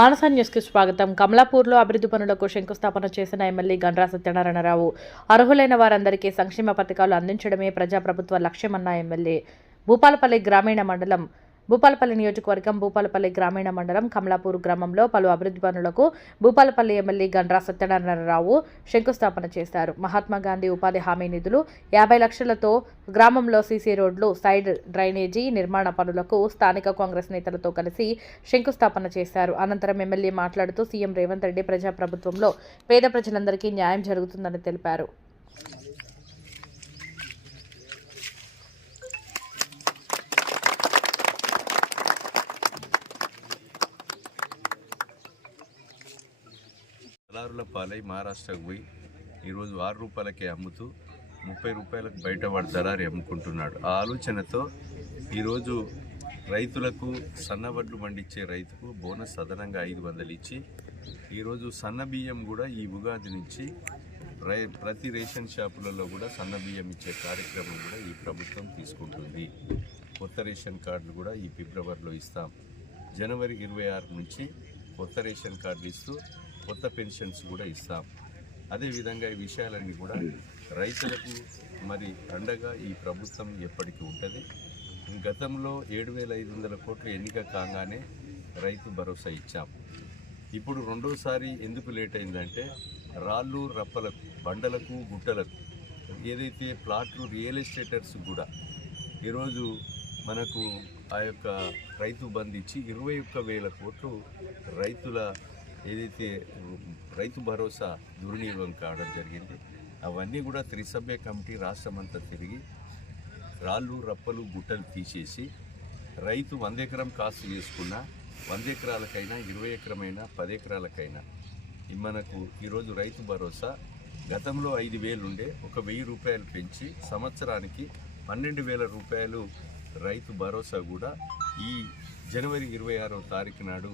మానస న్యూస్కి స్వాగతం. కమలాపూర్లో అభివృద్ధి పనులకు శంకుస్థాపన చేసిన ఎమ్మెల్యే గండ్రా సత్యనారాయణరావు. అర్హులైన వారందరికీ సంక్షేమ పథకాలు అందించడమే ప్రజాప్రభుత్వ లక్ష్యమన్న ఎమ్మెల్యే. భూపాలపల్లి గ్రామీణ మండలం భూపాలపల్లి నియోజకవర్గం భూపాలపల్లి గ్రామీణ మండలం కమలాపూర్ గ్రామంలో పలు అభివృద్ధి పనులకు భూపాలపల్లి ఎమ్మెల్యే గండ్రా సత్యనారాయణరావు శంకుస్థాపన చేశారు. మహాత్మా గాంధీ ఉపాధి హామీ నిధులు యాభై లక్షలతో గ్రామంలో సీసీ రోడ్లు సైడ్ డ్రైనేజీ నిర్మాణ పనులకు స్థానిక కాంగ్రెస్ నేతలతో కలిసి శంకుస్థాపన చేశారు. అనంతరం ఎమ్మెల్యే మాట్లాడుతూ సీఎం రేవంత్ రెడ్డి ప్రజాప్రభుత్వంలో పేద ప్రజలందరికీ న్యాయం జరుగుతుందని తెలిపారు. దళారుల పాలై మహారాష్ట్రకు పోయి ఈరోజు ఆరు రూపాయలకే అమ్ముతూ ముప్పై రూపాయలకు బయట వాడు దళారి అమ్ముకుంటున్నాడు. ఆ ఆలోచనతో ఈరోజు రైతులకు సన్నవడ్లు పండించే రైతుకు బోనస్ అదనంగా ఐదు వందలు ఇచ్చి ఈరోజు సన్న బియ్యం కూడా ఈ ఉగాది నుంచి రై ప్రతి రేషన్ షాపులలో కూడా సన్న బియ్యం ఇచ్చే కార్యక్రమం కూడా ఈ ప్రభుత్వం తీసుకుంటుంది. కొత్త రేషన్ కార్డులు కూడా ఈ ఫిబ్రవరిలో ఇస్తాం. జనవరి ఇరవై ఆరు నుంచి కొత్త రేషన్ కార్డులు ఇస్తూ కొత్త పెన్షన్స్ కూడా ఇస్తాం. అదేవిధంగా ఈ విషయాలన్నీ కూడా రైతులకు మరి అండగా ఈ ప్రభుత్వం ఎప్పటికీ ఉంటుంది. గతంలో ఏడు వేల ఐదు వందల కోట్లు ఎన్నిక కాగానే రైతు భరోసా ఇచ్చాం. ఇప్పుడు రెండోసారి ఎందుకు లేట్ అయిందంటే రాళ్ళు రప్పలకు బండలకు గుట్టలకు ఏదైతే ప్లాట్లు రియల్ ఎస్టేటర్స్ కూడా ఈరోజు మనకు ఆ యొక్క రైతు బంధు ఇచ్చి ఇరవై ఒక్క వేల కోట్లు రైతుల ఏదైతే రైతు భరోసా దుర్వినియోగం కావడం జరిగింది. అవన్నీ కూడా త్రిసభ్య కమిటీ రాష్ట్రమంతా తిరిగి రాళ్ళు రప్పలు గుట్టలు తీసేసి రైతు వంద ఎకరం కాసు చేసుకున్న వంద ఎకరాలకైనా ఇరవై ఎకరమైనా పది ఎకరాలకైనా మనకు ఈరోజు రైతు భరోసా గతంలో ఐదు వేలు ఉండే ఒక వెయ్యి రూపాయలు పెంచి సంవత్సరానికి పన్నెండు వేల రూపాయలు రైతు భరోసా కూడా ఈ జనవరి ఇరవై ఆరో తారీఖు నాడు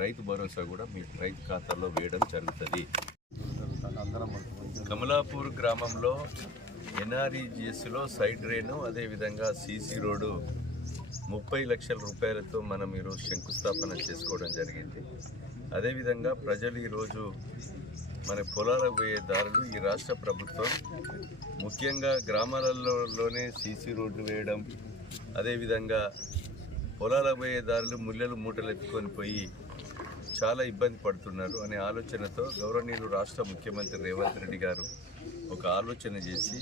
రైతు భరోసా కూడా మీ రైతు ఖాతాలో వేయడం జరుగుతుంది. కమలాపూర్ గ్రామంలో ఎన్ఆర్ఈజిఎస్లో సైడ్ డ్రైను అదేవిధంగా సీసీ రోడ్డు ముప్పై లక్షల రూపాయలతో మనం ఈరోజు శంకుస్థాపన చేసుకోవడం జరిగింది. అదేవిధంగా ప్రజలు ఈరోజు మన పొలాలకు పోయే దారులు ఈ రాష్ట్ర ప్రభుత్వం ముఖ్యంగా గ్రామాలలోనే సీసీ రోడ్లు వేయడం అదేవిధంగా పొలాలకు పోయే దారులు ముళ్ళలు మూటలు ఎత్తుకొని పోయి చాలా ఇబ్బంది పడుతున్నారు అనే ఆలోచనతో గౌరవనీయులు రాష్ట్ర ముఖ్యమంత్రి రేవంత్ రెడ్డి గారు ఒక ఆలోచన చేసి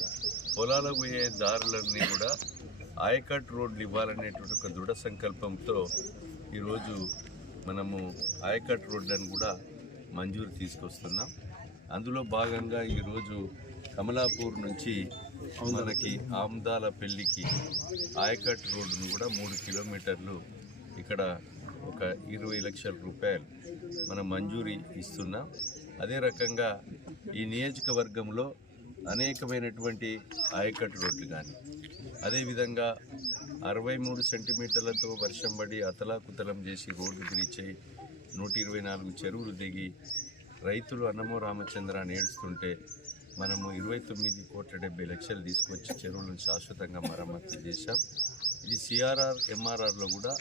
పొలాలకు పోయే దారులన్నీ కూడా ఆయకట్ రోడ్లు ఇవ్వాలనేటువంటి ఒక దృఢ సంకల్పంతో ఈరోజు మనము ఆయకట్ రోడ్లను కూడా మంజూరు తీసుకొస్తున్నాం. అందులో భాగంగా ఈరోజు కమలాపూర్ నుంచి మనకి ఆమ్దాల పెళ్ళికి ఆయకట్ రోడ్డును కూడా మూడు కిలోమీటర్లు ఇక్కడ ఒక ఇరవై లక్షల రూపాయలు మనం మంజూరీ ఇస్తున్నాం. అదే రకంగా ఈ నియోజకవర్గంలో అనేకమైనటువంటి ఆయకట్టు రోడ్లు కానీ అదేవిధంగా అరవై మూడు సెంటీమీటర్లతో వర్షం పడి అతలాకుతలం చేసి రోడ్లు తిరిచే నూట ఇరవై నాలుగు చెరువులు దిగి రైతులు అన్నమో రామచంద్ర అని ఏడుస్తుంటే మనము ఇరవై తొమ్మిది కోట్ల డెబ్బై లక్షలు తీసుకొచ్చి చెరువులను శాశ్వతంగా మరమ్మతు చేశాం. ఇది సిఆర్ఆర్ ఎంఆర్ఆర్లో కూడా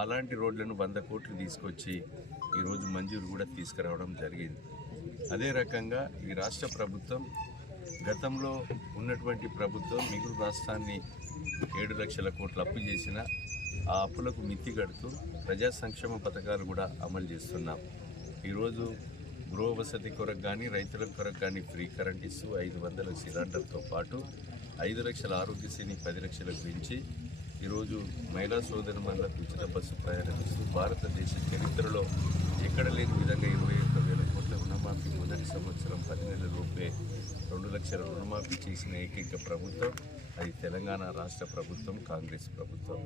అలాంటి రోడ్లను వంద కోట్లు తీసుకొచ్చి ఈరోజు మంజూరు కూడా తీసుకురావడం జరిగింది. అదే రకంగా ఈ రాష్ట్ర ప్రభుత్వం గతంలో ఉన్నటువంటి ప్రభుత్వం మిగులు రాష్ట్రాన్ని ఏడు లక్షల కోట్లు అప్పు చేసిన ఆ అప్పులకు మిత్తి కడుతూ ప్రజా సంక్షేమ పథకాలు కూడా అమలు చేస్తున్నాం. ఈరోజు గృహ వసతి కొరకు కానీ రైతుల కొరకు కానీ ఫ్రీ కరెంట్ ఇస్తూ ఐదు వందల సిలిండర్తో పాటు ఐదు లక్షల ఆరోగ్యశ్రీని పది లక్షలకు పెంచి ఈరోజు మహిళా సోదరుమణులకు ఉచిత బస్సు ప్రయాణం ఇస్తూ భారతదేశ చరిత్రలో ఎక్కడ లేని విధంగా ఇరవై ఒక్క వేల కోట్ల రుణమాఫీ మొదటి సంవత్సరం పది నెలల లోపే రెండు లక్షల రుణమాఫీ చేసిన ఏకైక ప్రభుత్వం అది తెలంగాణ రాష్ట్ర ప్రభుత్వం కాంగ్రెస్ ప్రభుత్వం.